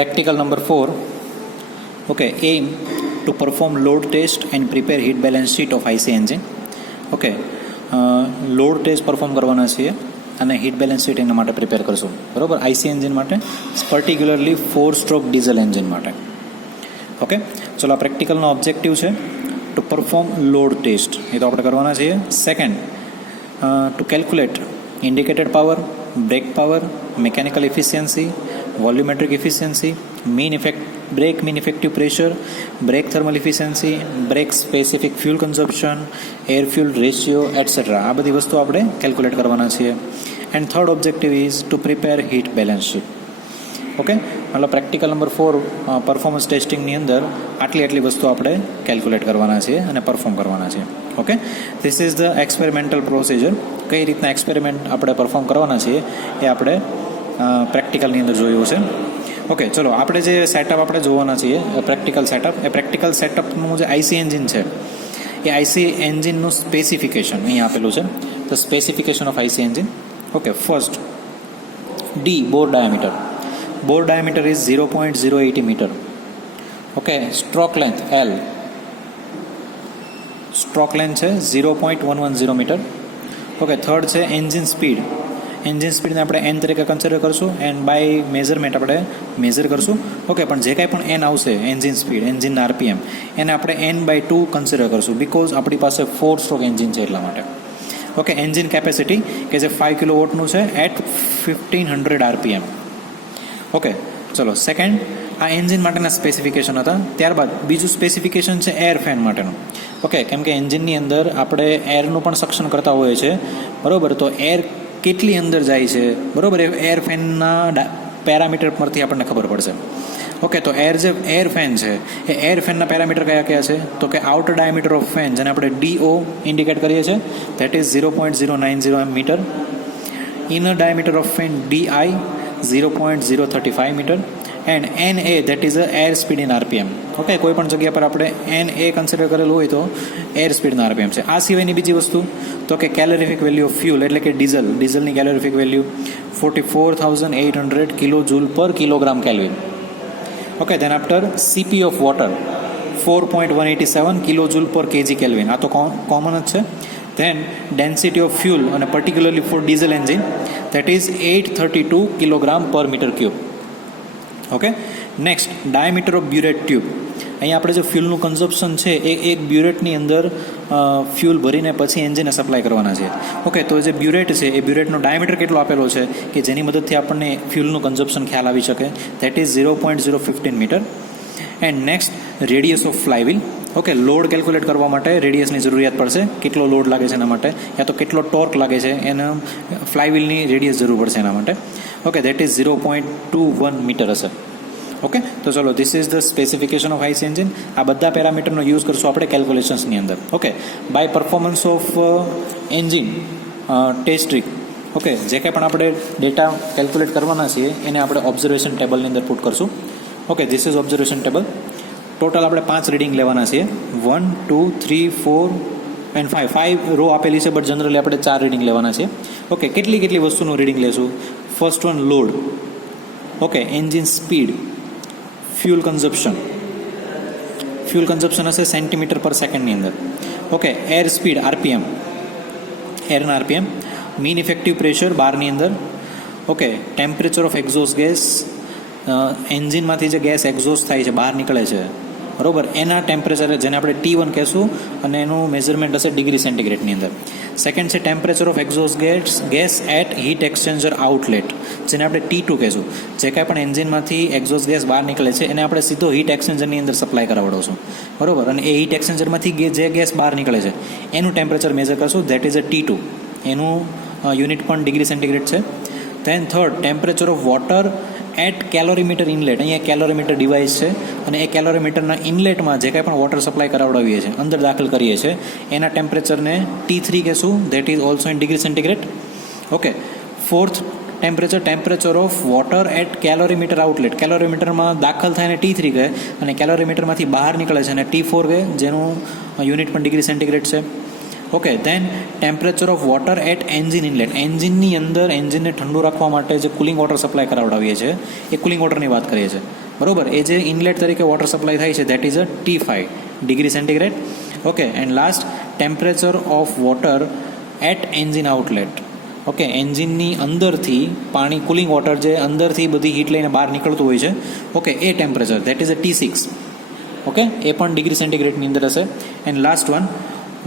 Practical number 4. Okay, aim to perform load test and prepare heat balance sheet of IC engine. Okay, load test perform કરવાના છીએ અને heat balance sheet એના માટે prepare કરશું, બરાબર. IC engine માટે, particularly 4 stroke diesel engine માટે. Okay, ચલો આ પ્રેક્ટિકલનો ઓબ્જેક્ટિવ છે ટુ પરફોર્મ લોડ ટેસ્ટ, એ તો આપણે કરવાના છીએ. Second, to calculate indicated power, brake power, mechanical efficiency, volumetric efficiency, brake mean effective pressure, brake thermal efficiency, brake specific fuel consumption, air fuel ratio etcetera. આ બધી વસ્તુ આપણે કેલ્ક્યુલેટ કરવાના છીએ. And third objective is to prepare heat balance sheet. Okay, મતલબ practical number 4 performance ટેસ્ટિંગની અંદર આટલી વસ્તુ આપણે કેલ્ક્યુલેટ કરવાના છીએ અને પરફોર્મ કરવાના છીએ. Okay, this is the experimental procedure. કઈ રીતના એક્સપેરિમેન્ટ આપણે પરફોર્મ કરવાના છીએ એ આપણે પ્રેક્ટિકલની અંદર જોયું છે. ઓકે, ચલો આપણે જે સેટઅપ આપણે જોવાના છીએ પ્રેક્ટિકલ સેટઅપ, એ પ્રેક્ટિકલ સેટઅપનું જે આઈસી એન્જિન છે એ આઈસી એન્જિનનું સ્પેસિફિકેશન અહીં આપેલું છે. The specification of IC engine. Okay, first D bore diameter. Bore diameter is 0.080 metre. Okay, stroke length L, stroke length છે 0.110 મીટર. ઓકે, થર્ડ છે એન્જિન સ્પીડ. એન્જિન સ્પીડને આપણે એન તરીકે કન્સિડર કરશું એન્ડ બાય મેઝરમેન્ટ આપણે મેઝર કરશું. Okay, પણ જે કાંઈ પણ એન આવશે એન્જિન સ્પીડ, એન્જિનના આરપીએમ, એને આપણે n/2 કન્સિડર કરશું બિકોઝ આપણી પાસે 4 સ્ટ્રોક એન્જિન છે એટલા માટે. ઓકે, એન્જિન કેપેસિટી કે જે 5 કિલોવોટનું છે એટ 1500 આરપીએમ. ઓકે, ચલો સેકન્ડ આ એન્જિન માટેના સ્પેસિફિકેશન હતા. ત્યારબાદ બીજું સ્પેસિફિકેશન છે એર ફેન માટેનું. ઓકે, કેમ કે એન્જિનની અંદર આપણે એરનું પણ સક્શન કરતા હોઈએ છીએ, બરાબર. તો એર કેટલી અંદર જાય છે, બરાબર, એ એર ફેનના પેરામીટર પરથી આપણને ખબર પડશે. ઓકે, તો એર ફેન છે એ એર ફેનના પેરામીટર કયા છે, તો કે આઉટર ડાયામીટર ઓફ ફેન, જેને આપણે DO ઇન્ડિકેટ કરીએ છીએ, that is 0.090 metre. Inner diameter of fan DI 0.035 metre. And NA that is air speed in RPM. Okay, કોઈ પણ જગ્યા પર આપણે NA કન્સિડર કરેલું હોય તો એર સ્પીડના આરપીએમ છે. આ સિવાયની બીજી વસ્તુ તો કે કેલોરીફિક વેલ્યુ ઓફ ફ્યુલ, એટલે કે ડીઝલની calorific value 44,800 kilo joule per kilogram kelvin. Okay, then after CP of water 4.187 kilo joule per KG kelvin. આ તો કોમન જ છે. ધેન ડેન્સિટી ઓફ ફ્યુલ અને particularly for diesel engine that is 832 kilogram per metre cube. Okay, next diameter of burette tube. અહીંયા આપણે જે ફ્યુલનું consumption છે એ એક બ્યુરેટની અંદર ફ્યુલ ભરીને પછી એન્જિનને સપ્લાય કરવાના છે. ઓકે, તો જે બ્યુરેટ છે એ બ્યુરેટનો ડાયામીટર કેટલો આપેલો છે કે જેની મદદથી આપણને ફ્યુલનું કન્ઝપ્શન ખ્યાલ આવી શકે, that is 0.015 metre. And next radius of flywheel. Okay, load calculate કરવા માટે રેડિયસની જરૂરિયાત પડશે, કેટલો લોડ લાગે છે એના માટે, યા તો કેટલો ટોર્ક લાગે છે એના ફ્લાયવ્હીલની રેડિયસ જરૂર પડશે એના માટે. ઓકે, ધેટ ઇઝ 0.21 મીટર હશે. ઓકે, તો ચલો this is the specification of IC engine. આ બધા પેરામીટરનો યુઝ કરશું આપણે કેલ્ક્યુલેશન્સની અંદર. Okay, by performance of engine test trick. Okay, જે કંઈ પણ આપણે ડેટા કેલ્ક્યુલેટ કરવાના છીએ એને આપણે ઓબ્ઝર્વેશન ટેબલની અંદર પુટ કરશું. Okay, this is observation table. Total આપણે 5 રીડિંગ લેવાના છીએ. 1, 2, 3, 4 એન્ડ 5 રો આપેલી છે, બટ જનરલી આપણે 4 રીડિંગ લેવાના છે. ઓકે, કેટલી વસ્તુનું રીડિંગ લેશું. First one load. Okay, engine speed, fuel consumption હશે સેન્ટીમીટર પર સેકન્ડની અંદર. ઓકે, એર સ્પીડ આરપીએમ, એરના આરપીએમ. મીન ઇફેક્ટિવ પ્રેશર બારની અંદર. Okay, temperature of exhaust gas, એન્જિનમાંથી જે ગેસ એક્ઝોસ્ટ થાય છે, બહાર નીકળે છે, બરાબર, એના ટેમ્પરેચર જેને આપણે T1 કહેશું અને એનું મેઝરમેન્ટ હશે ડિગ્રી સેન્ટીગ્રેડની અંદર. સેકન્ડ છે temperature of exhaust gas at heat exchanger outlet, જેને આપણે T2 કહેશું. જે કાંઈ પણ એન્જિનમાંથી એક્ઝોસ્ટ ગેસ બહાર નીકળે છે એને આપણે સીધો હીટ એક્સચેન્જરની અંદર સપ્લાય કરાવડાવશું, બરાબર. અને એ હીટ એક્સચેન્જરમાંથી જે ગેસ બહાર નીકળે છે એનું ટેમ્પરેચર મેઝર કરશું, ધેટ ઇઝ અ T2. એનું યુનિટ પણ ડિગ્રી સેન્ટીગ્રેડ છે. Then third temperature of water at calorimeter inlet. અહીંયા કેલોરીમીટર ડિવાઇસ છે અને એ કેલોરીમીટરના ઇનલેટમાં જે કાંઈ પણ વોટર સપ્લાય કરાવડાવીએ છીએ, અંદર દાખલ કરીએ છીએ, એના ટેમ્પરેચરને T3 કહેશું, that is also in degree centigrade. Okay, fourth temperature of water at calorimeter outlet. કેલોરીમીટરમાં દાખલ થાય ને T3 કહે અને કેલોરીમીટરમાંથી બહાર નીકળે છે અને T4 કહે, જેનું યુનિટ પણ ડિગ્રી સેન્ટીગ્રેડ છે. Okay, then temperature of water at engine inlet. એન્જિનની અંદર એન્જિનને ઠંડુ રાખવા માટે જે કુલિંગ વોટર સપ્લાય કરાવડાવીએ છીએ એ કુલિંગ વોટરની વાત કરીએ છીએ. બરાબર. એ જે ઇનલેટ તરીકે વોટર સપ્લાય થાય છે that is a T5 degree centigrade. Okay, and last temperature of water at engine outlet. Okay, એન્જિનની અંદરથી પાણી કુલિંગ વોટર જે અંદરથી બધી હીટ લઈને બહાર નીકળતું હોય છે, ઓકે, એ temperature that is a T6. Okay, એ પણ ડિગ્રી સેન્ટીગ્રેડની અંદર હશે. And last one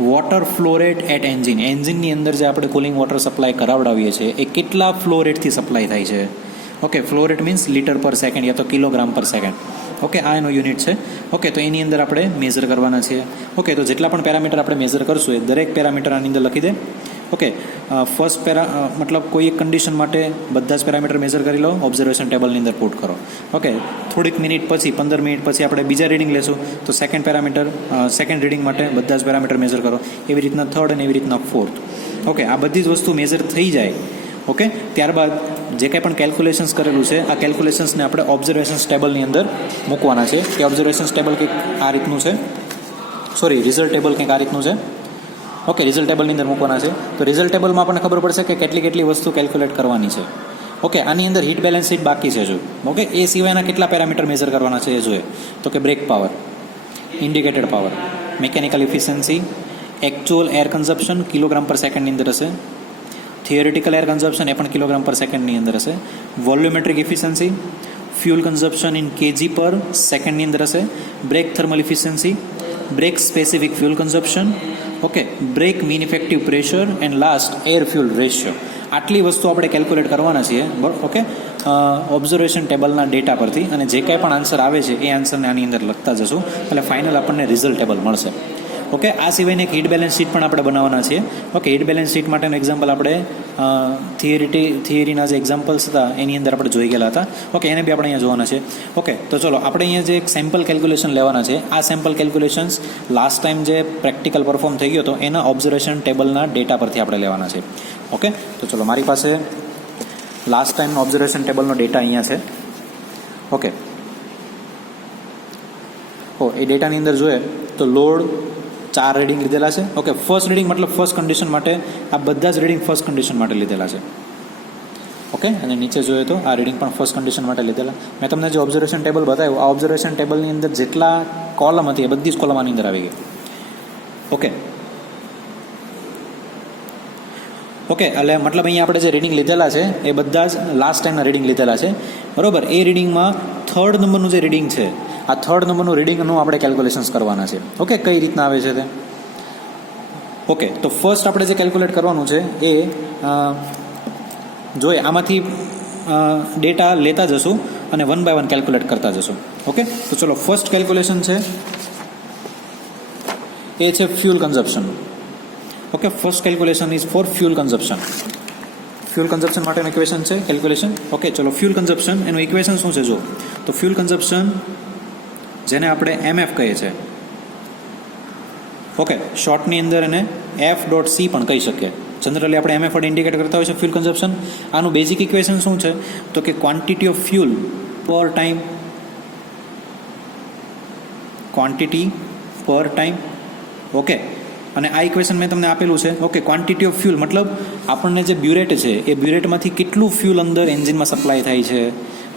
water flow rate at engine. એન્જિનની અંદર જે આપણે કુલિંગ વોટર સપ્લાય કરાવડાવીએ છીએ એ કેટલા ફ્લો રેટથી સપ્લાય થાય છે. Okay, flow rate means litre પર સેકન્ડ યા તો કિલોગ્રામ પર સેકન્ડ. ઓકે, આ એનો યુનિટ છે. ઓકે, તો એની અંદર આપણે મેઝર કરવાના છીએ. ઓકે, તો જેટલા પણ પેરામીટર આપણે મેઝર કરશું એ દરેક પેરામીટર આની અંદર લખી દે. ઓકે, ફર્સ્ટ મતલબ કોઈ એક કન્ડિશન માટે બધા જ પેરામીટર મેઝર કરી લો, ઓબ્ઝર્વેશન ટેબલની અંદર પુટ કરો. ઓકે, થોડીક મિનિટ પછી 15 મિનિટ પછી આપણે બીજા રીડિંગ લેશું તો સેકન્ડ રીડિંગ માટે બધા જ પેરામીટર મેઝર કરો. એવી રીતના થર્ડ અને એવી રીતના ફોર્થ. ઓકે, આ બધી જ વસ્તુ મેઝર થઈ જાય. ઓકે, ત્યારબાદ જે કંઈ પણ કેલ્ક્યુલેશન્સ કરેલું છે આ કેલ્ક્યુલેશન્સને આપણે ઓબ્ઝર્વેશન્સ ટેબલની અંદર મૂકવાના છે. કે ઓબ્ઝર્વેશન્સ ટેબલ કંઈક આ રીતનું છે, રિઝલ્ટ ટેબલ કંઈક આ રીતનું છે. ઓકે, રિઝલ્ટ ટેબલની અંદર મૂકવાના છે. તો રિઝલ્ટ ટેબલમાં આપણને ખબર પડશે કે કેટલી વસ્તુ કેલ્ક્યુલેટ કરવાની છે. ઓકે, આની અંદર હીટ બેલેન્સ શીટ બાકી છે જો. ઓકે, એ સિવાયના કેટલા પેરામીટર મેઝર કરવાના છે એ જોઈએ. તો કે brake power, indicated power, mechanical efficiency, actual air consumption kilogram per સેકન્ડની અંદર હશે, થિયોરિટિકલ એર કન્ઝપ્શન એ પણ કિલોગ્રામ પર સેકન્ડની અંદર હશે, volumetric efficiency, fuel consumption in KG per સેકન્ડની અંદર હશે, brake thermal efficiency, brake specific fuel consumption, okay, brake mean effective pressure and last air fuel ratio. આટલી વસ્તુ આપણે કેલ્ક્યુલેટ કરવાના છીએ. ઓકે, ઓબ્ઝર્વેશન ટેબલના ડેટા પરથી, અને જે કાંઈ પણ આન્સર આવે છે એ આન્સરને આની અંદર લખતા જશું એટલે ફાઇનલ આપણને રિઝલ્ટ ટેબલ મળશે. ઓકે, આ સિવાયની એક હીટ બેલેન્સ શીટ પણ આપણે બનાવવાના છીએ. ઓકે, હીટ બેલેન્સ શીટ માટેનું એક્ઝામ્પલ આપણે થિયરીના જે એક્ઝામ્પલ્સ હતા એની અંદર આપણે જોઈ ગયેલા હતા. ઓકે, એને બી આપણે અહીંયા જોવાના છે. ઓકે, તો ચલો આપણે અહીંયા જે એક સેમ્પલ કેલ્ક્યુલેશન લેવાના છે આ સેમ્પલ કેલ્ક્યુલેશન્સ લાસ્ટ ટાઈમ જે પ્રેક્ટિકલ પરફોર્મ થઈ ગયો હતો એના ઓબ્ઝર્વેશન ટેબલના ડેટા પરથી આપણે લેવાના છે. ઓકે, તો ચલો મારી પાસે લાસ્ટ ટાઈમનો ઓબ્ઝર્વેશન ટેબલનો ડેટા અહીંયા છે. ઓકે, એ ડેટાની અંદર જોઈએ તો લોડ 4 રીડિંગ લીધેલા છે. ઓકે, ફર્સ્ટ રીડિંગ મતલબ ફર્સ્ટ કન્ડિશન માટે આ બધા જ રીડિંગ ફર્સ્ટ કન્ડિશન માટે લીધેલા છે. ઓકે, અને નીચે જોઈએ તો આ રીડિંગ પણ ફર્સ્ટ કન્ડિશન માટે લીધેલા. મેં તમને જે ઓબ્ઝર્વેશન ટેબલ બતાવ્યું આ ઓબ્ઝર્વેશન ટેબલની અંદર જેટલા કોલમ હતી એ બધી જ કોલમ આની અંદર આવી ગઈ. ઓકે, એટલે મતલબ અહીંયા આપણે જે રીડિંગ લીધેલા છે એ બધા જ લાસ્ટ ટાઈમના રીડિંગ લીધેલા છે. બરાબર, એ રીડિંગમાં થર્ડ નંબરનું જે રીડિંગ છે આ થર્ડ નંબરનું રીડિંગનું આપણે કેલ્ક્યુલેશન્સ કરવાના છે. ઓકે, કઈ રીતના આવે છે તે. ઓકે, તો ફર્સ્ટ આપણે જે કેલ્ક્યુલેટ કરવાનું છે એ જોઈએ આમાંથી ડેટા લેતા જશું અને 1 by 1 કેલ્ક્યુલેટ કરતા જશું. ઓકે, તો ચલો ફર્સ્ટ કેલ્ક્યુલેશન છે એ છે fuel consumption. Okay, first calculation is four fuel consumption. Fuel consumption માટેનું ઇક્વેશન છે કેલ્ક્યુલેશન. ઓકે, ચલો ફ્યુલ કન્ઝપ્શન એનું ઇક્વેશન શું છે જો. તો ફ્યુલ કન્ઝપ્શન જેને આપણે MF કહીએ છીએ. ઓકે, શોર્ટની અંદર એને F.C પણ કહી શકીએ. જનરલી આપણે MF વડે ઇન્ડિકેટ કરતા હોય છે ફ્યુલ કન્ઝપ્શન. આનું બેઝિક ઇક્વેશન શું છે તો કે ક્વોન્ટિટી ઓફ ફ્યુલ પર ટાઈમ, ક્વોન્ટિટી પર ટાઈમ. ઓકે, અને આ ઇક્વેશન મેં તમને આપેલું છે. ઓકે, ક્વોન્ટિટી ઓફ ફ્યુલ મતલબ આપણને જે બ્યુરેટ છે એ બ્યુરેટમાંથી કેટલું ફ્યુલ અંદર એન્જિનમાં સપ્લાય થાય છે.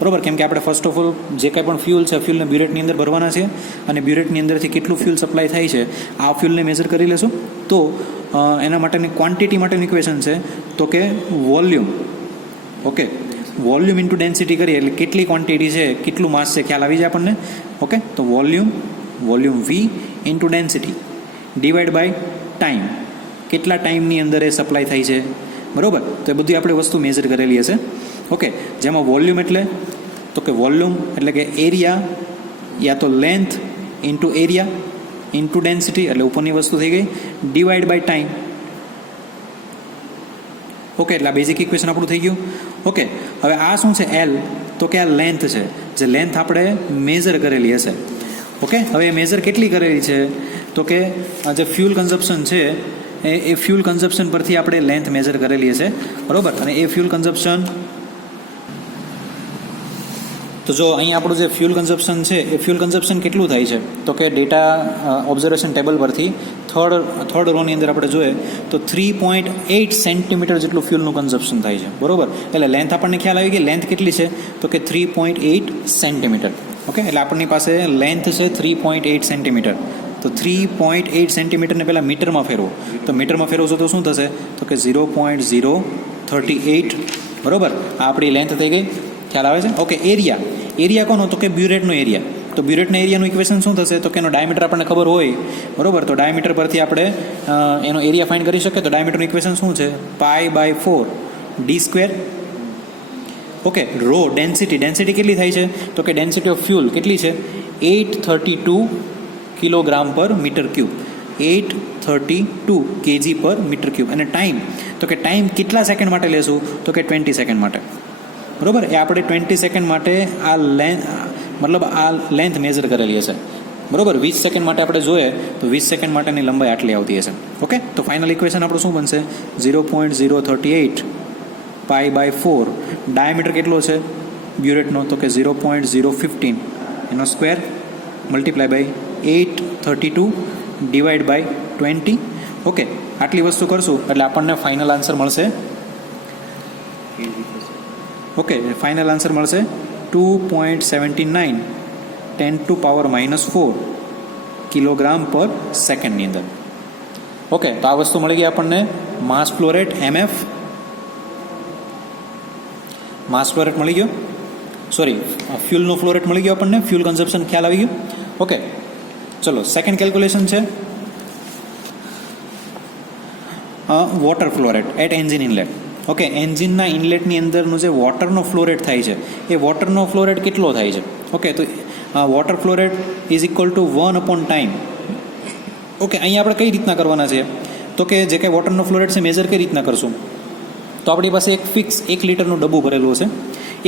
બરાબર, કેમ કે આપણે ફર્સ્ટ ઓફ ઓલ જે કંઈ પણ ફ્યુલ છે ફ્યુલને બ્યુરેટની અંદર ભરવાના છે અને બ્યુરેટની અંદરથી કેટલું ફ્યુલ સપ્લાય થાય છે આ ફ્યુલને મેઝર કરી લેશું. તો એના માટેની ક્વોન્ટિટી માટેની ઇક્વેશન છે તો કે volume. Okay, volume into density કરીએ એટલે કેટલી ક્વોન્ટિટી છે કેટલું માસ છે ખ્યાલ આવી જાય આપણને. ઓકે, તો volume V into density divide by time, કેટલા ટાઈમની અંદર એ સપ્લાય થાય છે. બરાબર, તો એ બધી આપણે વસ્તુ મેઝર કરેલી હશે. ઓકે, જેમાં વોલ્યુમ એટલે તો કે વોલ્યુમ એટલે કે એરિયા યા તો length into area into density એટલે ઉપરની વસ્તુ થઈ ગઈ ડિવાઈડ બાય ટાઈમ. ઓકે, એટલે આ બેઝિક ઇક્વેશન આપણું થઈ ગયું. ઓકે, હવે આ શું છે L તો કે આ લેન્થ છે જે લેન્થ આપણે મેઝર કરેલી હશે. ઓકે, હવે એ મેઝર કેટલી કરેલી છે તો કે જે ફ્યુલ કન્ઝપ્શન છે એ ફ્યુલ કન્ઝપ્શન પરથી આપણે લેન્થ મેઝર કરેલી હશે. બરાબર, અને એ ફ્યુલ કન્ઝપ્શન તો જો અહીંયા આપણું જે ફ્યુલ કન્ઝપ્શન છે એ ફ્યુલ કન્ઝપ્શન કેટલું થાય છે તો કે ડેટા ઓબ્ઝર્વેશન ટેબલ પરથી થર્ડ રોની અંદર આપણે જોઈએ તો 3.8 સેન્ટીમીટર જેટલું ફ્યુલનું કન્ઝપ્શન થાય છે. બરાબર, એટલે લેન્થ આપણને ખ્યાલ આવી ગઈ. લેન્થ કેટલી છે તો કે 3.8 સેન્ટીમીટર. ઓકે, એટલે આપણી પાસે લેન્થ છે 3.8 સેન્ટીમીટર. તો 3.8 સેન્ટીમીટરને પહેલાં મીટરમાં ફેરવો. તો મીટરમાં ફેરવશો તો શું થશે? તો કે 0.038. બરાબર, આ આપણી લેન્થ થઈ ગઈ. ખ્યાલ આવે છે? ઓકે, એરિયા કોનો? તો કે બ્યુરેટનો એરિયા. તો બ્યુરેટના એરિયાનું ઇક્વેશન શું થશે? તો કે એનો ડાયામીટર આપણને ખબર હોય. બરાબર, તો ડાયામીટર પરથી આપણે એનો એરિયા ફાઇન્ડ કરી શકીએ. તો ડાયામીટરનું ઇક્વેશન શું છે? π/4 d². ઓકે, રો ડેન્સિટી કેટલી થાય છે? તો કે ડેન્સિટી ઓફ ફ્યુલ કેટલી છે? 832 kilogram per metre cube. 832 kg પર મીટર ક્યુબ. અને ટાઈમ, તો કે ટાઈમ કેટલા સેકન્ડ માટે લેશું? તો કે 20 સેકન્ડ માટે. બરાબર, એ આપણે 20 સેકન્ડ માટે આ લેન્થ મેઝર કરેલી હશે. બરાબર, 20 સેકન્ડ માટે આપણે જોઈએ તો 20 સેકન્ડ માટેની લંબાઈ આટલી આવતી હશે. ઓકે, તો ફાઇનલ ઇક્વેશન આપણું શું બનશે? 0.038 π/4. ડાયામીટર કેટલો છે બ્યુરેટનો? તો કે 0.015 એનો square multiply by 832 divide by 20. Okay, આટલી વસ્તુ કરશું એટલે આપણને ફાઇનલ આન્સર મળશે. ઓકે, ફાઇનલ આન્સર મળશે 2.79 10⁻⁻4 કિલોગ્રામ પર સેકન્ડની અંદર. ઓકે, તો આ વસ્તુ મળી ગઈ આપણને. Mass flow rate MF, mass flow rate મળી ગયો. સોરી, ફ્યુલનો ફ્લો રેટ મળી ગયો આપણને. ફ્યુલ કન્ઝપ્શન ખ્યાલ આવી ગયો. ઓકે, ચલો સેકન્ડ કેલ્ક્યુલેશન છે water flow rate at engine inlet. Okay, એન્જિનના ઇનલેટની અંદરનું જે વોટરનો ફ્લો રેટ થાય છે એ વોટરનો ફ્લો રેટ કેટલો થાય છે? ઓકે, તો water flow rate is equal two 1/time. Okay, અહીંયા આપણે કઈ રીતના કરવાના છે? તો કે જે કંઈ વોટરનો ફ્લો રેટ છે મેઝર કઈ રીતના કરશું? તો આપણી પાસે એક ફિક્સ 1 લીટરનું ડબ્બું ભરેલું હશે.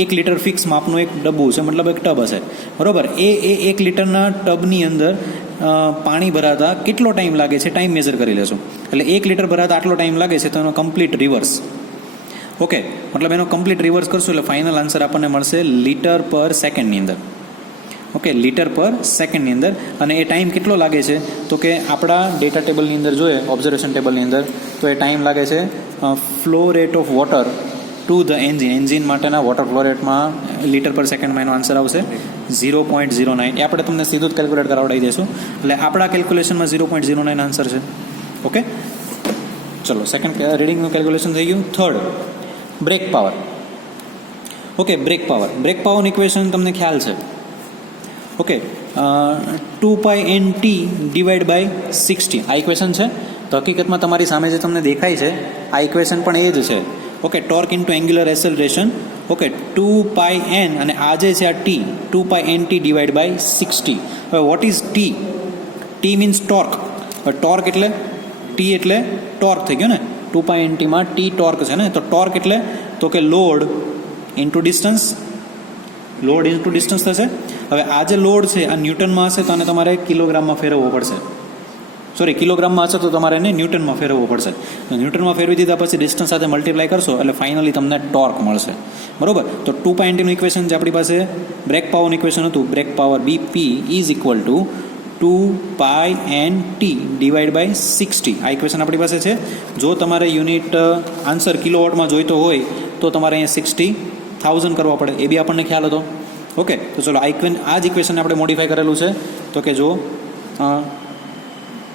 1 લીટર ફિક્સ માપનું એક ડબ્બું છે, મતલબ એક ટબ હશે. બરાબર, એ 1 લીટરના ટબની અંદર પાણી ભરાતા કેટલો ટાઈમ લાગે છે ટાઈમ મેઝર કરી લેશું. એટલે 1 લીટર ભરાતા આટલો ટાઈમ લાગે છે, તો એનો કમ્પ્લીટ રિવર્સ. ઓકે, મતલબ એનો કમ્પ્લીટ રિવર્સ કરશું એટલે ફાઇનલ આન્સર આપણને મળશે લીટર પર સેકન્ડની અંદર. ઓકે, લીટર પર સેકન્ડની અંદર. અને એ ટાઈમ કેટલો લાગે છે? તો કે આપણા ડેટા ટેબલની અંદર જોઈએ, ઓબ્ઝર્વેશન ટેબલની અંદર, તો એ ટાઈમ લાગે છે flow rate of water to the engine માટેના વોટર ફ્લો રેટમાં લીટર પર સેકન્ડમાં એનો આન્સર આવશે 0.09. એ આપણે તમને સીધું જ કેલ્ક્યુલેટ કરાવડાવી દઈશું. એટલે આપણા કેલ્ક્યુલેશનમાં 0.09 આન્સર છે. ઓકે, ચલો સેકન્ડ રીડિંગનું કેલ્ક્યુલેશન થઈ ગયું. Third, brake power. Okay, brake પાવરનું ઇક્વેશન તમને ખ્યાલ છે. ઓકે, 2π/nt ડિવાઈડ બાય 60 આ ઇક્વેશન છે. તો હકીકતમાં તમારી સામે જે તમને દેખાય છે આ ઇક્વેશન પણ એ જ છે. Okay, torque into angular acceleration. Okay, 2πn અને આ જે છે આ t, 2π/nt ડિવાઈડ બાય 60. હવે what is T? T means torque. Torque એટલે ટી એટલે ટોર્ક થઈ ગયો ને. 2π/ntમાં ટી ટોર્ક છે ને. તો ટોર્ક એટલે તો કે load into distance. Load into distance થશે. હવે આ જે લોડ છે આ ન્યૂટનમાં હશે તો આને તમારે કિલોગ્રામમાં ફેરવવો પડશે. સોરી, કિલોગ્રામમાં હશે તો તમારે એને ન્યૂટનમાં ફેરવવો પડશે. ન્યૂટનમાં ફેરવી દીધા પછી ડિસ્ટન્સ સાથે મલ્ટીપ્લાય કરશો એટલે ફાઇનલી તમને ટોર્ક મળશે. બરોબર, તો 2π/ntનું ઇક્વેશન જે આપણી પાસે બ્રેક પાવરનું ઇક્વેશન હતું, brake power BP is equal to 2π/nt divide by 60. આ ઇક્વેશન આપણી પાસે છે. જો તમારે યુનિટ આન્સર કિલોવોટમાં જોઈતો હોય તો તમારે અહીંયા 60,000 કરવા પડે. એ બી આપણને ખ્યાલ હતો. ઓકે, તો ચલો આ જ ઇક્વેશનને આપણે મોડિફાઈ કરેલું છે. તો કે જો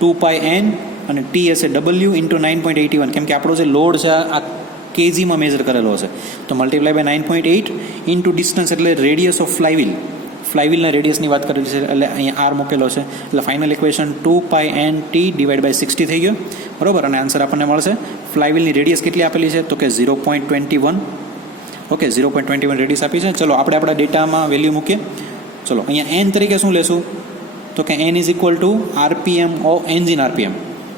2πn અને t હશે W ઇન્ટુ 9.81, કેમ કે આપણો જે લોડ છે આ કેજીમાં મેઝર કરેલો હશે. તો મલ્ટીપ્લાય બાય 9.8 ઇન્ટુ ડિસ્ટન્સ એટલે રેડિયસ ઓફ ફ્લાયવ્હીલના રેડિયસની વાત કરેલી છે એટલે અહીંયા R મૂકેલો છે. એટલે final equation 2πnt divide by 60 થઈ ગયો. બરોબર, અને આન્સર આપણને મળશે. ફ્લાયવ્હીલની રેડિયસ કેટલી આપેલી છે? તો કે 0.21. ઓકે, 0.21 રેડિયસ આપી છે. ચલો આપણે આપણા ડેટામાં વેલ્યુ મૂકીએ. ચલો અહીંયા n તરીકે શું લેશું? તો કે n is equal two RPM of engine RPM.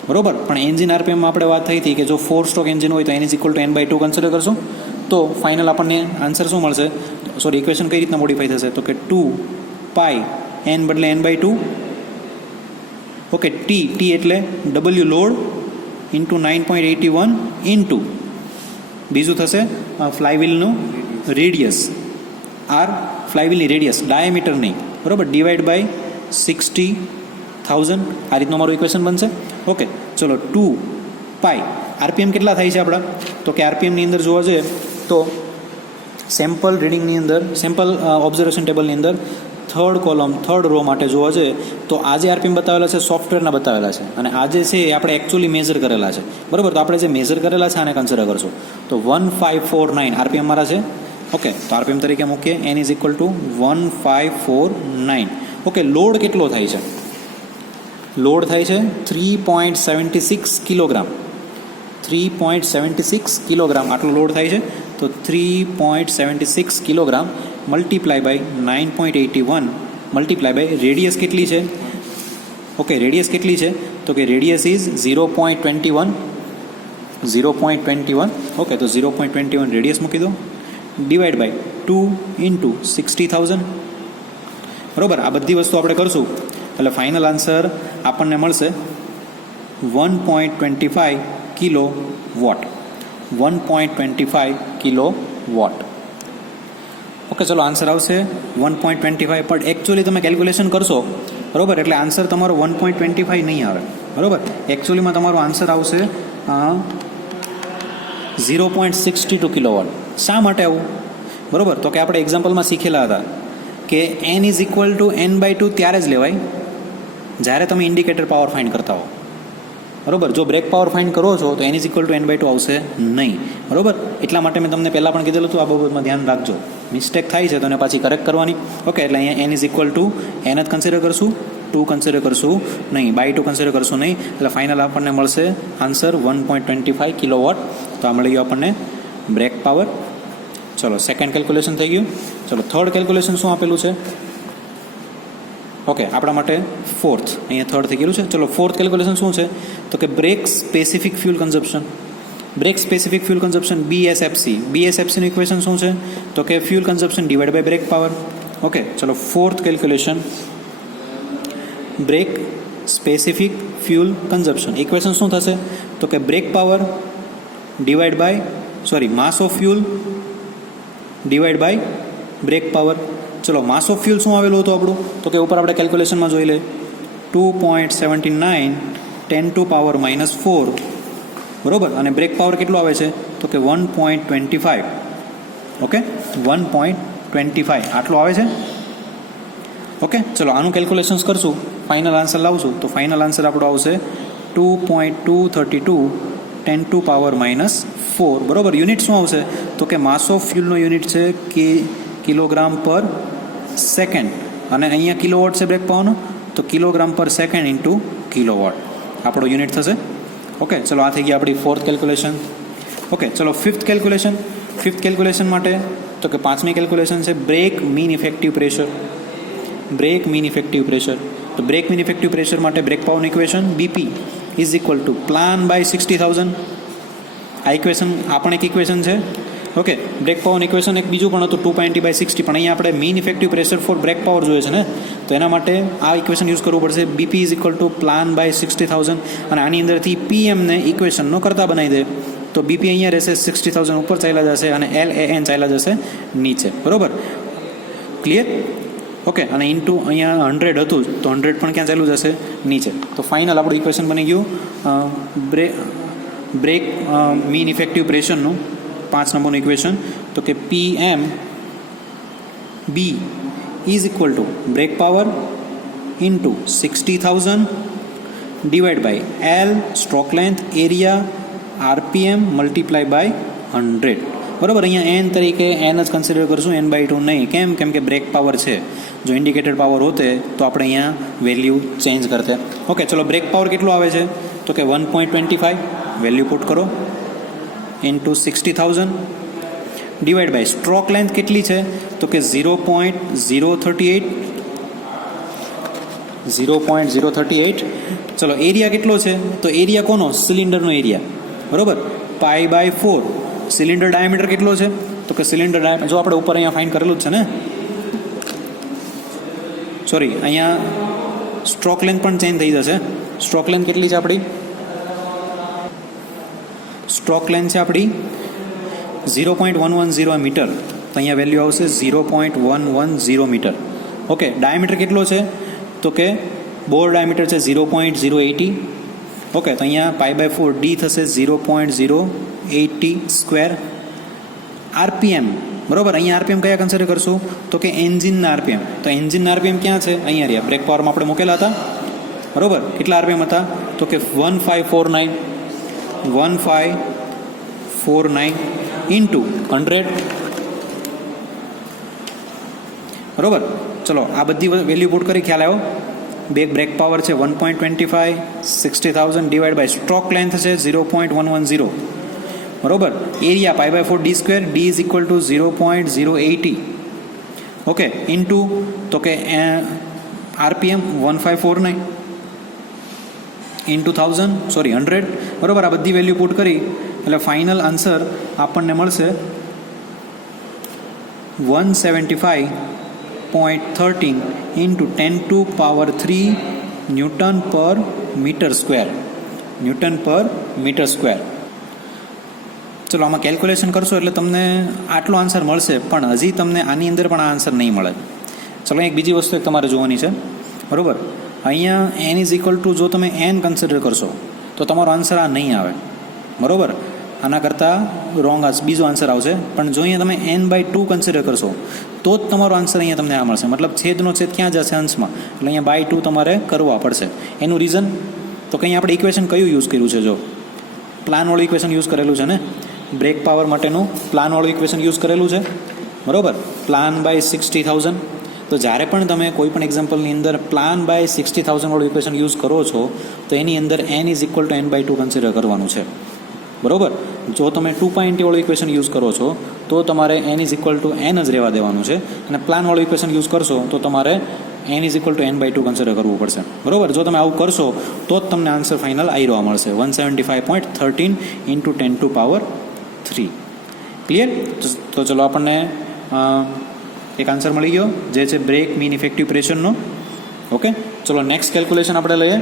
બરોબર, પણ એન્જિન RPMમાં આપણે વાત થઈ હતી કે જો 4 સ્ટ્રોક એન્જિન હોય તો n is equal to n/2 consider કરશું. તો ફાઇનલ આપણને આન્સર શું મળશે? સોરી, ઇક્વેશન કઈ રીતના મોડિફાઈ થશે? તો કે 2πn બદલે n/2. ઓકે, t એટલે W લોડ ઇન્ટુ 9.81 ઇન્ટુ બીજું થશે ફ્લાયવ્હીલનું રેડિયસ, R ફ્લાયવ્હીલની રેડિયસ, ડાયામીટર નહીં. બરાબર, ડિવાઈડ બાય 60,000. આ રીતનું મારું ઇક્વેશન બનશે. ઓકે, ચલો 2π RPM કેટલા થાય છે આપણા? તો કે RPMની અંદર જોવા જોઈએ તો સેમ્પલ રીડિંગની અંદર, સેમ્પલ ઓબ્ઝર્વેશન ટેબલની અંદર થર્ડ કોલમ થર્ડ રો માટે જોવા છે તો આ જે આરપીએમ બતાવેલા છે સોફ્ટવેરના બતાવેલા છે અને આ જે છે એ આપણે એકચ્યુઅલી મેઝર કરેલા છે, બરાબર. તો આપણે જે મેઝર કરેલા છે આને કન્સિડર કરશું. તો 1549 આરપીએમ મારા છે. ઓકે, તો આરપીએમ તરીકે મૂકીએ. n is equal two 1549. Okay, load કેટલો થાય છે? લોડ થાય છે 3.76 કિલોગ્રામ. 3.76 કિલોગ્રામ આટલો લોડ થાય છે. તો 3.76 kilogram multiply by 9.81 multiply by radius કેટલી છે? ઓકે, રેડિયસ કેટલી છે? તો કે રેડિયસ ઇઝ 0.21. 0.21. ઓકે, તો 0.21 રેડિયસ મૂકી દો. Divide by 2 into 60,000. બરાબર. આ બધી વસ્તુ આપણે કરશું એટલે ફાઇનલ આન્સર આપણને મળશે 1.25 kilo watt. 1.25 kilo watt. Okay, ચલો આન્સર આવશે 1.25. પણ એકચ્યુઅલી તમે કેલ્ક્યુલેશન કરશો, બરાબર, એટલે આન્સર તમારો 1.25 નહીં આવે, બરાબર. એકચ્યુઅલીમાં તમારો આન્સર આવશે 0.62 કિલોવોટ. શા માટે આવું? બરાબર, તો કે આપણે એક્ઝામ્પલમાં શીખેલા હતા કે n is equal to n/2 ત્યારે જ લેવાય જ્યારે તમે ઇન્ડિકેટર પાવર ફાઇન્ડ કરતા હો, બરાબર. જો બ્રેક પાવર ફાઇન્ડ કરો છો તો n is equal to n/2 આવશે નહીં, બરાબર. એટલા માટે મેં તમને પહેલાં પણ કીધેલું હતું, આ બાબતમાં ધ્યાન રાખજો. મિસ્ટેક થાય છે તો એને પાછી કરેક્ટ કરવાની. ઓકે, એટલે અહીંયા n is equal two n જ કન્સિડર કરશું, 2 કન્સિડર કરશું નહીં, બાય 2 કન્સિડર કરશું નહીં. એટલે ફાઇનલ આપણને મળશે આન્સર 1.25 કિલોવોટ. તો આ મળી ગયો આપણને બ્રેક પાવર. ચલો, સેકન્ડ કેલ્ક્યુલેશન થઈ ગયું. ચલો, થર્ડ કેલ્ક્યુલેશન શું આપેલું છે? ઓકે, આપણા માટે ફોર્થ, અહીંયા થર્ડ થઈ ગયેલું છે. ચલો, ફોર્થ કેલ્ક્યુલેશન શું છે? તો કે brake specific fuel consumption. Brake specific fuel consumption BSFC. BSFCનું ઇક્વેશન શું છે? તો કે fuel consumption divide by brake power. Okay, ચલો, fourth calculation brake specific fuel consumption. Equation શું થશે? તો કે brake power divide by mass of fuel divide by brake power. ચલો, માસ ઓફ ફ્યુલ શું આવેલું હતું આપણું? તો કે ઉપર આપણે કેલ્ક્યુલેશનમાં જોઈ લે 2.79 10⁻⁻⁴, બરાબર. અને બ્રેક પાવર કેટલો આવે છે? તો કે 1.25. ઓકે, 1.25 આટલો આવે છે. ઓકે, ચલો, આનું કેલ્ક્યુલેશન્સ કરશું, ફાઇનલ આન્સર લાવશું. તો ફાઇનલ આન્સર આપણો આવશે 2.232 10⁻⁻⁴, બરાબર. યુનિટ શું આવશે? તો કે માસ ઓફ ફ્યુલનો યુનિટ છે કે કિલોગ્રામ પર સેકન્ડ, અને અહીંયા કિલોવોટ છે બ્રેક પાવરનો, તો kilogram per second into kilowatt આપણો યુનિટ થશે. ઓકે, ચલો, આ થઈ ગઈ આપણી ફોર્થ કેલ્ક્યુલેશન. ઓકે, ચલો, ફિફ્થ કેલ્ક્યુલેશન. ફિફ્થ કેલ્ક્યુલેશન માટે તો કે પાંચમી કેલ્ક્યુલેશન છે brake mean effective pressure. Brake mean effective pressure. તો બ્રેક મીન ઇફેક્ટિવ પ્રેશર માટે બ્રેક પાવરનું equation BP is equal to plan by 60,000. આ ઇક્વેશન આ પણ એક ઇક્વેશન છે. ઓકે, બ્રેક પાવરનું ઇક્વેશન એક બીજું પણ હતું 2.90/60, પણ અહીંયા આપણે mean effective pressure for brake power જોઈએ છે ને, તો એના માટે આ ઇક્વેશન યુઝ કરવું પડશે. BP is equal to plan by 60,000. અને આની અંદરથી PM ને ઇક્વેશનનો કરતા બનાવી દે તો BP અહીંયા રહેશે 60,000 ઉપર ચાલ્યા જશે અને LAN ચાલ્યા જશે નીચે, બરાબર. ક્લિયર? ઓકે, અને ઇન્ટુ અહીંયા 100 હતું તો 100 પણ ક્યાં ચાલ્યું જશે? નીચે. તો ફાઇનલ આપણું ઇક્વેશન બની ગયું બ્રેક મીન ઇફેક્ટિવ પ્રેશરનું 5 નંબરનું ઇક્વેશન. તો કે PMB is equal to brake power into 60,000 divide by L stroke length area RPM multiply by 100, બરાબર. અહીંયા n તરીકે n જ કન્સિડર કરશું, n/2 નહીં. કેમ કે બ્રેક પાવર છે. જો ઇન્ડિકેટર પાવર હોતે તો આપણે અહીંયા વેલ્યુ ચેન્જ કરતે. ઓકે, ચલો, બ્રેક પાવર કેટલો આવે છે? તો કે 1.25 વેલ્યુ પુટ કરો into 60,000 divide by stroke length કેટલી છે? તો કે 0.038. ચલો, એરિયા કેટલો છે? તો એરિયા કોનો? સિલિન્ડરનો એરિયા, બરાબર. π/4. સિલિન્ડર ડાયામીટર કેટલો છે? તો કે સિલિન્ડર ડાયામીટર જો આપણે ઉપર અહીંયા ફાઇન્ડ કરેલું જ છે ને, સોરી, અહીંયા સ્ટ્રોક લેન્થ પણ ચેન્જ થઈ જશે. સ્ટ્રોક લેન્થ કેટલી છે આપણી? સ્ટ્રોક લેન્થ છે આપણી 0.110 મીટર. તો અહીંયા વેલ્યુ આવશે 0.110 મીટર. ઓકે, ડાયામીટર કેટલો છે? તો કે બોર ડાયામીટર છે 0.080. ઓકે, તો અહીંયા π/4 D થશે 0.080 સ્ક્વેર. RPM બરાબર. અહીંયા આરપીએમ કયા કન્સિડર કરશું તો કે એન્જિનના આરપીએમ. તો એન્જિનના આરપીએમ ક્યાં છે? અહીંયા રહ્યા, બ્રેક પાવરમાં આપણે મૂકેલા હતા. બરાબર. કેટલા આરપીએમ હતા તો કે 1549 ઇન્ટુ 100. બરાબર. ચલો આ બધી વેલ્યુ પુટ કરી, ખ્યાલ આવ્યો. બ્રેક પાવર છે 1.25, 60,000 ડિવાઈડ બાય સ્ટ્રોક લેન્થ છે 0.110. બરાબર. Area π/4 d square, d is equal to 0.080. Okay, into તો કે આરપીએમ 1549 ઇન્ટુ 100. બરાબર. આ બધી વેલ્યુ પુટ કરી એટલે ફાઇનલ આન્સર આપણને મળશે 175.13 ઇન્ટુ 10⁻³ ન્યૂટન પર મીટર સ્ક્વેર. ચલો આમાં કેલ્ક્યુલેશન કરશો એટલે તમને આટલો આન્સર મળશે, પણ હજી તમને આની અંદર પણ આ આન્સર નહીં મળે. ચલો એક બીજી વસ્તુ એક તમારે જોવાની છે. બરાબર. અહીંયા n ઇઝ ઇક્વલ ટુ જો તમે n કન્સિડર કરશો તો તમારો આન્સર આ નહીં આવે. બરાબર. આના કરતાં રોંગ બીજો આન્સર આવશે. પણ જો અહીંયા તમે n/2 કન્સિડર કરશો તો જ તમારો આન્સર અહીંયા તમને આ મળશે. મતલબ છેદનો છેદ ક્યાં જશે? અંશમાં. એટલે અહીંયા by2 તમારે કરવા પડશે. એનું રીઝન તો કે અહીંયા આપણે ઇક્વેશન કયું યુઝ કર્યું છે? જો પ્લાનવાળું ઇક્વેશન યુઝ કરેલું છે ને, બ્રેક પાવર માટેનું પ્લાનવાળું ઇક્વેશન યુઝ કરેલું છે. બરાબર. Plan by 60,000. તો જ્યારે પણ તમે કોઈ પણ એક્ઝામ્પલની અંદર પ્લાન બાય 60,000 વાળું ઇક્વેશન યુઝ કરો છો તો એની અંદર n is equal to n/2 consider કરવાનું છે. બરાબર. જો તમે 2.0 વાળું ઇક્વેશન યુઝ કરો છો તો તમારે n is equal two n જ રહેવા દેવાનું છે, અને પ્લાનવાળું ઇક્વેશન યુઝ કરશો તો તમારે n is equal to n/2 consider કરવું પડશે. બરાબર. જો તમે આવું કરશો તો જ તમને આન્સર ફાઇનલ આવી રહેવા મળશે 175.13 ઇન્ટુ 10⁻³ ક્લિયર. તો ચલો આપણને એક આન્સર મળી ગયો જે છે બ્રેક મીન ઇફેક્ટિવ પ્રેશરનો. ઓકે. ચલો નેક્સ્ટ કેલ્ક્યુલેશન આપણે લઈએ.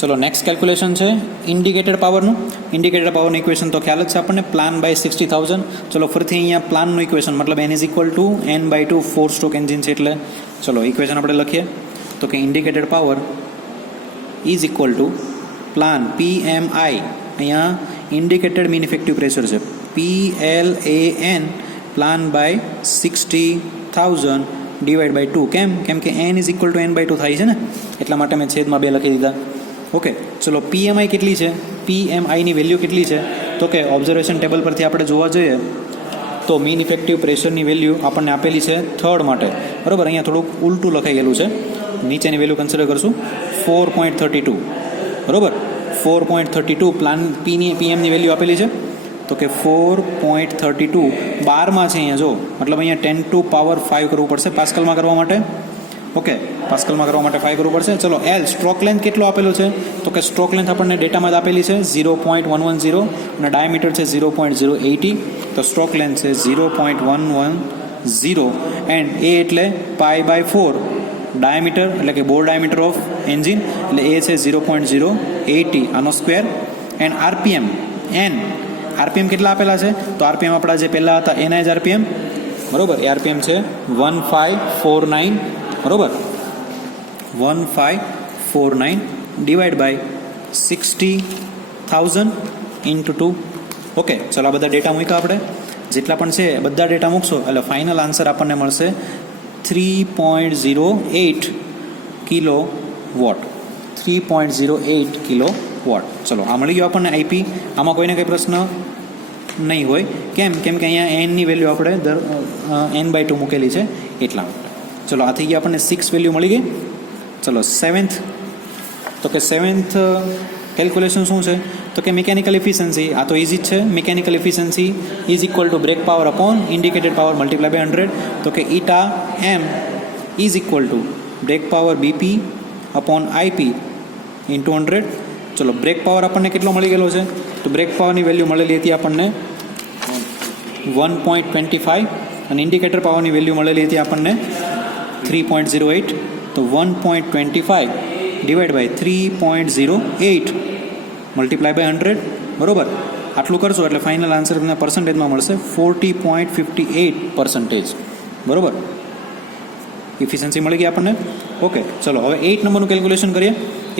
ચલો નેક્સ્ટ કેલ્ક્યુલેશન છે ઇન્ડિકેટેડ પાવરનું. ઇન્ડિકેટેડ પાવરનું ઇક્વેશન તો ખ્યાલ જ છે આપણને, પ્લાન બાય 60,000. ચલો ફરીથી અહીંયા પ્લાનનું ઇક્વેશન મતલબ n is equal to n/2 4 stroke engine છે એટલે ચલો ઇક્વેશન આપણે લખીએ તો કે indicated power is equal to plan PMI. અહીંયા ઇન્ડિકેટેડ મીન ઇફેક્ટિવ પ્રેશર છે PLAN plan by 60,000 divide by 2. કેમ કે n is equal to n/2 થાય છે ને, એટલા માટે મેં છેદમાં 2 લખી દીધા. ઓકે. ચલો PMI કેટલી છે? PMIની વેલ્યુ કેટલી છે તો કે ઓબ્ઝર્વેશન ટેબલ પરથી આપણે જોવા જોઈએ તો મીન ઇફેક્ટિવ પ્રેશરની વેલ્યુ આપણને આપેલી છે થર્ડ માટે. બરાબર. અહીંયા થોડુંક ઉલટું લખાઈ ગયેલું છે. નીચેની વેલ્યુ કન્સિડર કરશું 4.32. બરાબર. 4.32 પ્લાન PMની વેલ્યુ આપેલી છે તો કે 4.32 12માં છે અહીંયા જો, મતલબ અહીંયા 10⁵ કરવું પડશે પાસ્કલમાં કરવા માટે. ઓકે. પાસ્કલમાં કરવા માટે 5 કરવું પડશે. ચલો L સ્ટ્રોક લેન્થ કેટલો આપેલો છે તો કે સ્ટ્રોક લેન્થ આપણને ડેટામાં જ આપેલી છે 0.110 અને ડાયામીટર છે 0.080. તો સ્ટ્રોક લેન્થ છે 0.110 એન્ડ એ એટલે π/4 ડાયામીટર એટલે કે બોર ડાયામીટર ઓફ એન્જિન એટલે એ છે 0.080 આનો સ્ક્વેર. એન્ડ આરપીએમ આરપીએમ કેટલા આપેલા છે તો આરપીએમ આપણા જે પહેલાં હતા એના જ આરપીએમ. બરાબર. એ આરપીએમ છે 1549. બરાબર. 1549 ડિવાઈડ બાય 60,000 ઇન્ટુ 2. ઓકે. ચાલો આ બધા ડેટા મૂક્યા આપણે, જેટલા પણ છે બધા ડેટા મૂકશો એટલે ફાઇનલ આન્સર આપણને મળશે 3.08 કિલોવોટ. 3.08 કિલોવોટ. ચલો આ મળી ગયો આપણને આઈપી. આમાં કોઈને કંઈ પ્રશ્ન નહીં હોય. કેમ કે અહીંયા nની વેલ્યુ આપણે n/2 મૂકેલી છે એટલા માટે. ચલો આ થઈ ગયા આપણને 6 વેલ્યુ મળી ગઈ. ચલો સેવન્થ તો કે સેવન્થ કેલ્ક્યુલેશન શું છે તો કે મિકેનિકલ એફિશિયન્સી. આ તો ઇઝી જ છે. Mechanical efficiency is equal to brake power upon indicated power multiply by 100. તો કે eta m is equal to brake power BP upon IP into 100. ચલો બ્રેક પાવર આપણને કેટલો મળી ગયેલો છે તો બ્રેક પાવરની વેલ્યુ મળેલી હતી આપણને 1.25 અને ઇન્ડિકેટર પાવરની વેલ્યુ મળેલી હતી આપણને 3.08. તો 1.25 ડિવાઈડ બાય 3.08 મલ્ટીપ્લાય બાય 100. બરાબર. આટલું કરશો એટલે ફાઇનલ આન્સર તમને પર્સન્ટેજમાં મળશે 40.58%. બરાબર. ઇફિશિયન્સી મળી ગઈ આપણને. ઓકે. ચલો હવે 8 નંબરનું કેલ્ક્યુલેશન કરીએ.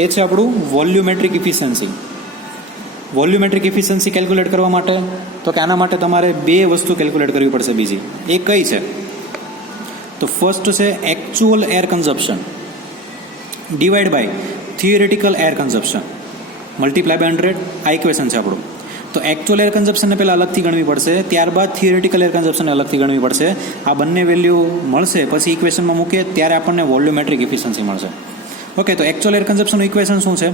એ છે આપણું volumetric efficiency. Volumetric efficiency calculate કરવા માટે તો કે આના માટે તમારે બે વસ્તુ કેલ્ક્યુલેટ કરવી પડશે. બીજી એ કઈ છે? તો ફર્સ્ટ છે actual air consumption divide by theoretical air consumption multiply by 100. આ ઇક્વેશન છે આપણું. તો એકચ્યુઅલ એર કન્ઝપ્શનને પહેલાં અલગથી ગણવી પડશે, ત્યારબાદ થિયરેટિકલ એર કન્ઝપ્શનને અલગથી ગણવી પડશે. આ બંને વેલ્યુ મળશે પછી ઇક્વેશનમાં મૂકીએ ત્યારે આપણને વોલ્યુમેટ્રિક એફિશિયન્સી મળશે. ઓકે, તો એકચ્યુઅલ એર કન્ઝપ્શનનું ઇક્વેશન શું છે?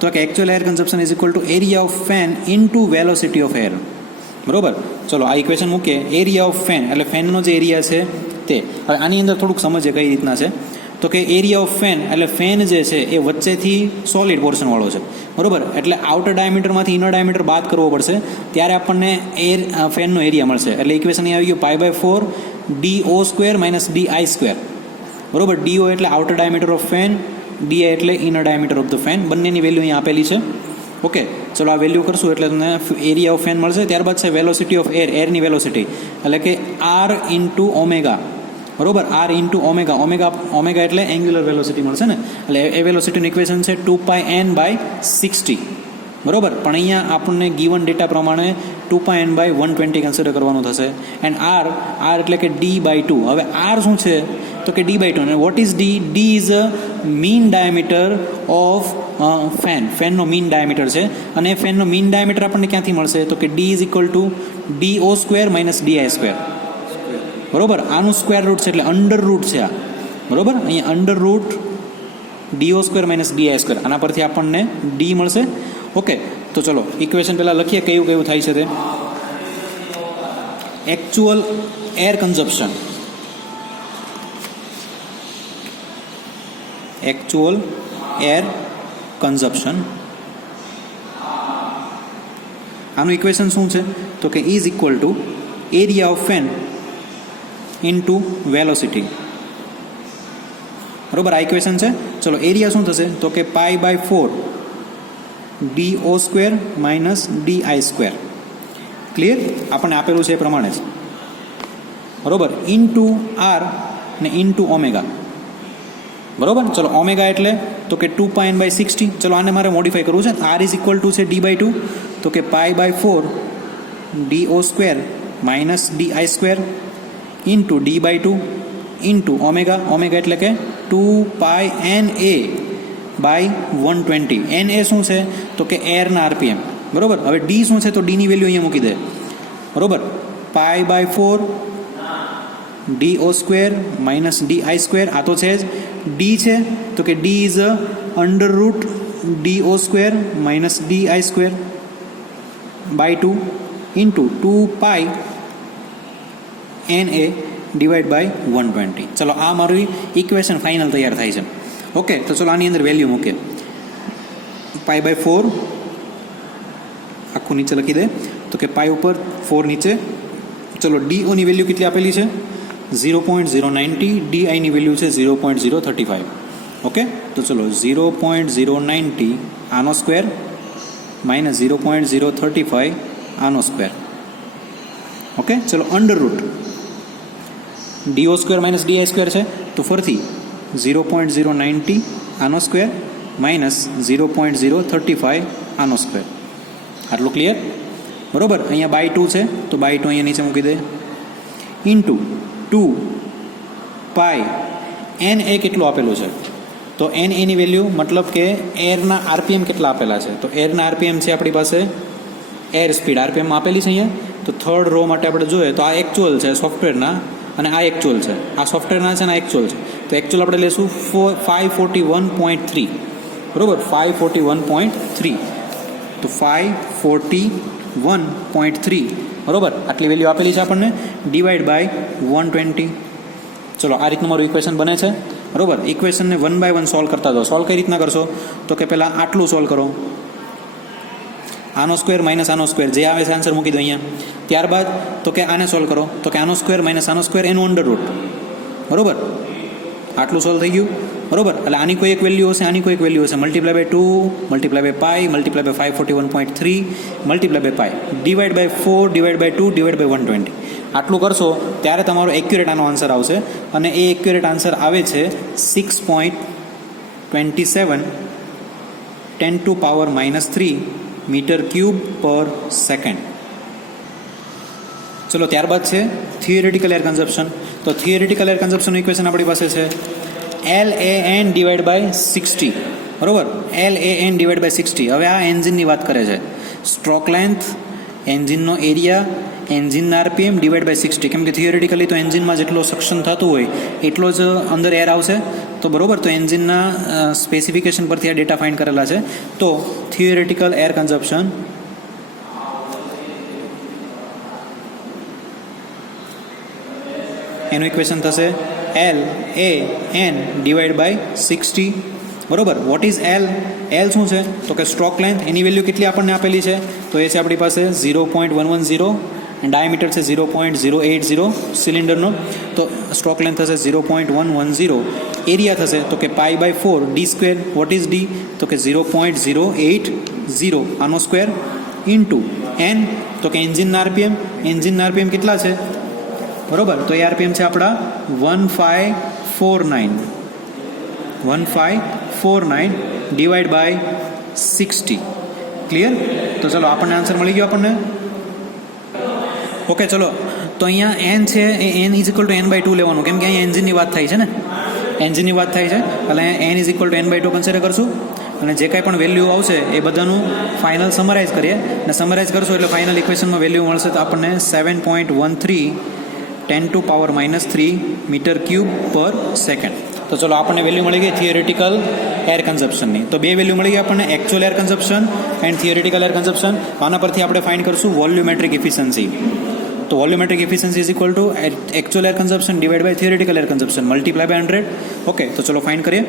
તો કે actual air consumption is equal two area of fan into velocity of air. બરોબર, ચલો આ ઇક્વેશન મૂકીએ. એરિયા ઓફ ફેન એટલે ફેનનો જે એરિયા છે તે. હવે આની અંદર થોડુંક સમજીએ કઈ રીતના છે. તો કે એરિયા ઓફ ફેન એટલે ફેન જે છે એ વચ્ચેથી સોલિડ પોર્શનવાળો છે. બરોબર, એટલે આઉટર ડાયામીટરમાંથી ઇનર ડાયામીટર બાદ કરવો પડશે ત્યારે આપણને ફેનનો એરિયા મળશે. એટલે ઇક્વેશન અહીં આવી ગયું π/4 DO² - DI². બરોબર, DO એટલે outer diameter of fan, DI એટલે inner diameter of the fan. બંનેની વેલ્યુ અહીં આપેલી છે. ઓકે, ચલો આ વેલ્યુ કરશું એટલે તમને એરિયા ઓફ ફેન મળશે. ત્યારબાદ છે વેલોસિટી ઓફ એર, એરની વેલોસિટી એટલે કે R ઇન્ટુ ઓમેગા. બરોબર, R ઇન્ટુ ઓમેગા. ઓમેગા એટલે એંગ્યુલર વેલોસિટી મળશે ને, એટલે એ વેલોસિટીનું ઇક્વેશન છે 2πn/60. બરોબર, પણ અહીંયા આપણને ગીવન ડેટા પ્રમાણે 2πn/120 કન્સિડર કરવાનું થશે. એન્ડ R એટલે કે D/2. હવે R શું છે? તો કે D/2. અને what is D? D is a mean diameter of ફેનનો મીન ડાયામીટર છે. અને ફેનનો મીન ડાયામીટર આપણને ક્યાંથી મળશે? તો કે D is equal two DO² - DI². બરોબર, આનું સ્ક્વેર રૂટ છે એટલે અંડર રૂટ છે આ. બરોબર, અહીંયા અંડર રૂટ DO² - DI². આના પરથી આપણને D મળશે. ઓકે, તો ચલો ઇક્વેશન પહેલાં લખીએ કયું કયું થાય છે તે. Actual air consumption, actual air consumption, આનું ઇક્વેશન શું છે? તો કે is equal two area of fan into velocity. બરોબર, આ ઇક્વેશન છે. ચલો એરિયા શું થશે? તો કે π/4 DO² - DI². ક્લિયર? આપણને આપેલું છે એ પ્રમાણે જ. બરોબર, ઇન્ટુ R ને ઇન્ટુ ઓમેગા. બરોબર, ચલો ઓમેગા એટલે તો કે 2πn/60. ચલો આને મારે મોડિફાઈ કરવું છે. R ઇઝ ઇક્વલ ટુ છે D/2. તો કે π/4 DO² - DI² into D/2 into omega. Omega એટલે કે 2πNA/120. NA શું છે? તો કે એરના RPM. બરોબર, હવે D શું છે? તો D ની વેલ્યુ અહીંયા મૂકી દે. બરોબર, π/4 DO² - DI². આ તો છે જ. D છે તો કે D is a under root DO² - DI² by 2 into 2πNA divide by 120. ચલો આ મારી ઇક્વેશન ફાઇનલ તૈયાર થાય છે. ઓકે, તો ચલો આની અંદર વેલ્યુ મૂકે. π/4 આખું નીચે લખી દે. તો કે પાઈ ઉપર 4 નીચે. ચલો DO ની વેલ્યુ કેટલી આપેલી છે? 0.090. DI ની વેલ્યુ છે 0.035. ઓકે, તો ચલો 0.090 આનો સ્ક્વેર માઇનસ 0.035 આનો સ્ક્વેર. ઓકે, ચલો અંડર રૂટ DO² - DI² છે તો ફરથી 0.090 આનો સ્ક્વેર માઇનસ 0.035 આનો સ્ક્વેર. આટલું ક્લિયર? બરોબર, અહીંયા બાય 2 છે તો બાય 2 અહીંયા નીચે મૂકી દે. ઇન્ટુ 2π NA કેટલું આપેલું છે? તો NA ની વેલ્યુ મતલબ કે એરના RPM કેટલા આપેલા છે? તો એરના RPM છે આપણી પાસે એર સ્પીડ RPM આપેલી છે અહીંયા. તો થર્ડ રો માટે આપણે જોઈએ તો આ એકચ્યુઅલ છે સોફ્ટવેરના અને આ એકચ્યુઅલ છે. આ સોફ્ટવેરના છે અને આ એકચ્યુઅલ છે. તો એકચ્યુઅલ આપણે લેશું 541.3. બરોબર, 541.3. તો 541.3 બરોબર આટલી વેલ્યુ આપેલી છે આપણને ડિવાઈડ બાય 120. ચલો આ રીતનું મારું ઇક્વેશન બને છે. બરોબર, ઇક્વેશનને 1 by 1 સોલ્વ કરતા જાઓ. સોલ્વ કઈ રીતના કરશો? તો કે પહેલાં આટલું સોલ્વ કરો. આનો સ્ક્વેર માઇનસ આનો સ્ક્વેર જે આવે છે આન્સર મૂકી દો અહીંયા. ત્યારબાદ તો કે આને સોલ્વ કરો. તો કે આનો સ્ક્વેર માઇનસ આનો સ્ક્વેર એનું અંડર રૂટ. બરોબર, આટલું સોલ્વ થઈ ગયું. બરોબર, એટલે આની કોઈ એક વેલ્યુ હશે, આની કોઈ એક વેલ્યુ હશે. Multiply by 2 multiply by pi multiply by 541.3 multiply by pi divide by 4 divide by 2 divide by 120. આટલું કરશો ત્યારે તમારો એક્યુરેટ આનો આન્સર આવશે. અને એ એક્યુરેટ આન્સર આવે છે 6.27 10⁻³ મીટર ક્યુબ પર સેકન્ડ. ચલો ત્યારબાદ છે થિયરેટિકલ એર કન્ઝપ્શન. તો થિયરેટિકલ એર કન્ઝપ્શનનું ઇક્વેશન આપણી પાસે છે LAN ડિવાઈડ બાય 60. બરાબર, LAN ડિવાઈડ બાય 60. હવે આ એન્જિનની વાત કરે છે. સ્ટ્રોક લેન્થ, એન્જિનનો એરિયા, એન્જિનના RPM ડિવાઈડ બાય 60. કેમ કે થિયરેટિકલી તો એન્જિનમાં જેટલો સક્શન થતું હોય એટલો જ અંદર એર આવશે. તો બરાબર, તો એન્જિનના સ્પેસિફિકેશન પરથી આ ડેટા ફાઇન્ડ કરેલા છે. તો થિયરેટિકલ એર કન્ઝપ્શન એનું ઇક્વેશન થશે LAN ડિવાઈડ બાય 60. બરોબર, વોટ ઇઝ L? L શું છે? તો કે સ્ટ્રોક લેન્થ. એની વેલ્યુ કેટલી આપણને આપેલી છે? તો એ છે આપણી પાસે 0.110 અને ડાયામીટર છે 0.080 સિલિન્ડરનો. તો સ્ટ્રોક લેન્થ થશે 0.110. એરિયા થશે તો કે pi by 4 D square. What is D? તો કે 0.080 આનો સ્ક્વેર ઇન્ટુ એન. તો કે એન્જિનના RPM. એન્જિનના RPM કેટલા છે? બરોબર, તો એ RPM છે આપણા 1549 ડિવાઈડ બાય 60. ક્લિયર? તો ચલો આપણને આન્સર મળી ગયો આપણને. ઓકે, ચલો તો અહીંયા n છે એ n is equal to n/2 લેવાનું. કેમ કે અહીંયા એન્જિનની વાત થાય છે ને, એન્જિનની વાત થાય છે એટલે n is equal to n/2 consider કરશું. અને જે કાંઈ પણ વેલ્યુ આવશે એ બધાનું ફાઇનલ સમરાઇઝ કરીએ અને સમરાઇઝ કરશું એટલે ફાઇનલ ઇક્વેશનમાં વેલ્યુ મળશે તો આપણને 7.13 10⁻³ મીટર ક્યુબ પર સેકન્ડ. તો ચલો આપણને વેલ્યુ મળી ગઈ થિયરેટિકલ એર કન્ઝપ્શનની. તો બે વેલ્યુ મળી ગઈ આપણને, actual air consumption and theoretical air consumption. આના પરથી આપણે ફાઇન્ડ કરશું વોલ્યુમેટ્રિક એફિશિયન્સી. તો volumetric efficiency is equal to actual air consumption divide by theoretical air consumption multiply by 100. Okay, તો ચલો ફાઇન્ડ કરીએ.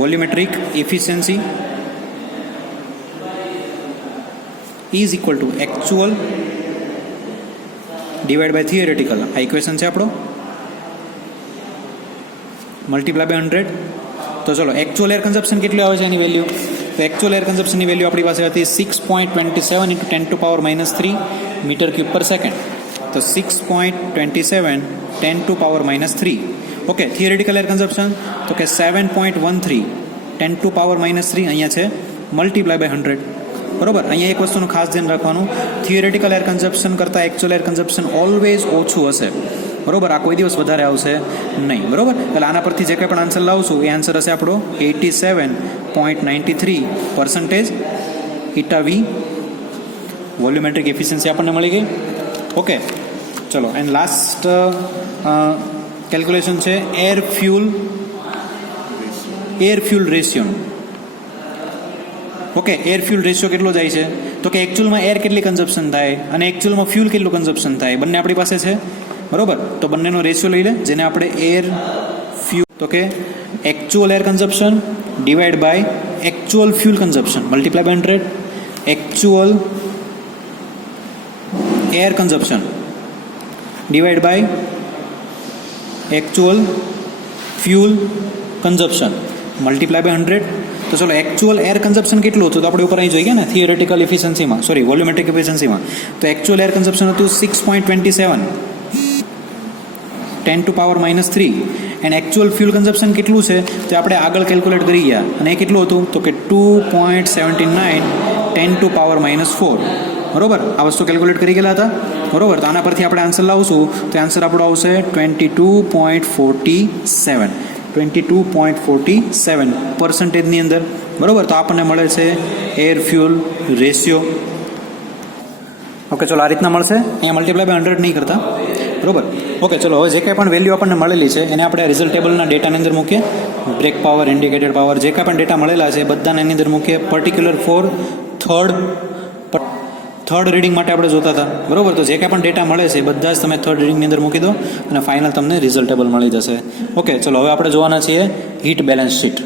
Volumetric efficiency is equal to actual divide by theoretical. આ equation છે આપણો, મલ્ટીપ્લાય બાય 100. તો ચલો actual air consumption કેટલું આવે છે એની વેલ્યુ? તો એકચ્યુઅલ એર કન્ઝપ્શનની વેલ્યુ આપણી પાસે હતી 6.27 ઇન્ટુ 10⁻³ મીટર ક્યુબ પર સેકન્ડ. તો 6.27 10⁻³ ઓકે. થિયરેટિકલ એર કન્ઝપ્શન તો કે 7.13 10⁻³ અહીંયા છે મલ્ટીપ્લાય બાય 100. બરોબર, અહીંયા એક વસ્તુનું ખાસ ધ્યાન રાખવાનું, થિયરેટિકલ એર કન્ઝપ્શન કરતાં એકચ્યુઅલ એર કન્ઝપ્શન ઓલવેઝ ઓછું હશે. બરોબર, આ કોઈ દિવસ વધારે આવશે નહીં. બરોબર, એટલે આના પરથી જે કંઈ પણ આન્સર લાવશું એ આન્સર હશે આપણો 87.93% 𝜂V. વોલ્યુમેટ્રિક એફિશિયન્સી આપણને મળી ગઈ. ઓકે, ચલો એન્ડ લાસ્ટ કેલ્ક્યુલેશન છે air fuel ratio. Okay, air fuel ratio કેટલો જાય છે? તો કે એકચ્યુઅલમાં એર કેટલી કન્ઝપ્શન થાય અને એકચ્યુઅલમાં ફ્યુલ કેટલું કન્ઝપ્શન થાય, બંને આપણી પાસે છે. બરોબર, તો બંનેનો રેશિયો લઈ લે જેને આપણે એર ફ્યુલ. તો કે actual air consumption divide by actual fuel consumption multiply by 100. Actual air consumption divide by actual fuel consumption multiply by 100. તો ચલો એકચ્યુઅલ એર કન્ઝપ્શન કેટલું હતું તો આપણે ઉપર અહીં જોઈએ ને થિયરેટિકલ એફિશિયન્સીમાં, વોલ્યુમેટ્રિક એફિશિયન્સીમાં. તો એકચ્યુઅલ એર કન્ઝપ્શન હતું 6.27 10⁻³ એન્ડ એકચ્યુઅલ ફ્યુલ કન્ઝપ્શન કેટલું છે તો આપણે આગળ કેલ્ક્યુલેટ કરી ગયા અને એ કેટલું હતું તો કે 2.79 10⁻⁴. બરોબર, આ વસ્તુ કેલ્ક્યુલેટ કરી ગયેલા હતા. બરોબર, તો આના પરથી આપણે આન્સર લાવશું તો આન્સર આપણો આવશે 22.47% અંદર. બરોબર, તો આપણને મળે છે એર ફ્યુલ રેશિયો. ઓકે, ચલો આ રીતના મળશે. અહીંયા મલ્ટીપ્લાય બાય 100 નહીં કરતા. બરોબર, ઓકે, ચલો હવે જે કંઈ પણ વેલ્યુ આપણને મળેલી છે એને આપણે રિઝલ્ટ ટેબલના ડેટાની અંદર મૂકીએ. બ્રેક પાવર, ઇન્ડિકેટેડ પાવર, જે કાંઈ પણ ડેટા મળેલા છે બધાને એની અંદર મૂકીએ. પર્ટિક્યુલર ફોર થર્ડ રીડિંગ માટે આપણે જોતા હતા. બરોબર, તો જે કાંઈ પણ ડેટા મળે છે બધા જ તમે થર્ડ રીડિંગની અંદર મૂકી દો અને ફાઇનલ તમને રિઝલ્ટ ટેબલ મળી જશે. ઓકે, ચલો હવે આપણે જોવાના છીએ હીટ બેલેન્સ શીટ.